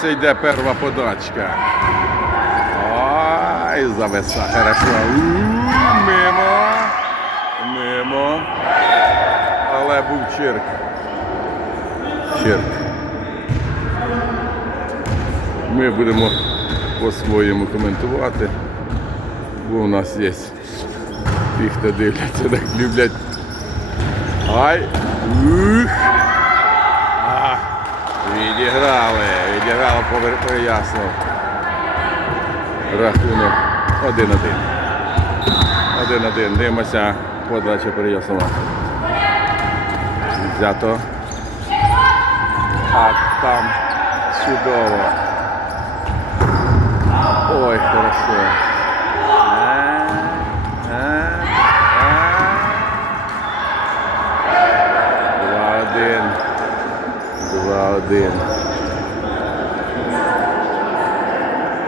це йде перша подачка. Ай, завеса, хорошо. Мимо. Мимо. Але був черк. Черк. Ми будемо по-своєму коментувати. Бо у нас є ті, хто дивляться, так люблять. Ай! Ух! А, відіграли, повер- Переяслав. Рахунок 1-1. 1-1. Дивимося подача Переяслава. Взято. А там чудово. Ой, хорошо. А, а, а. Два один. Два один.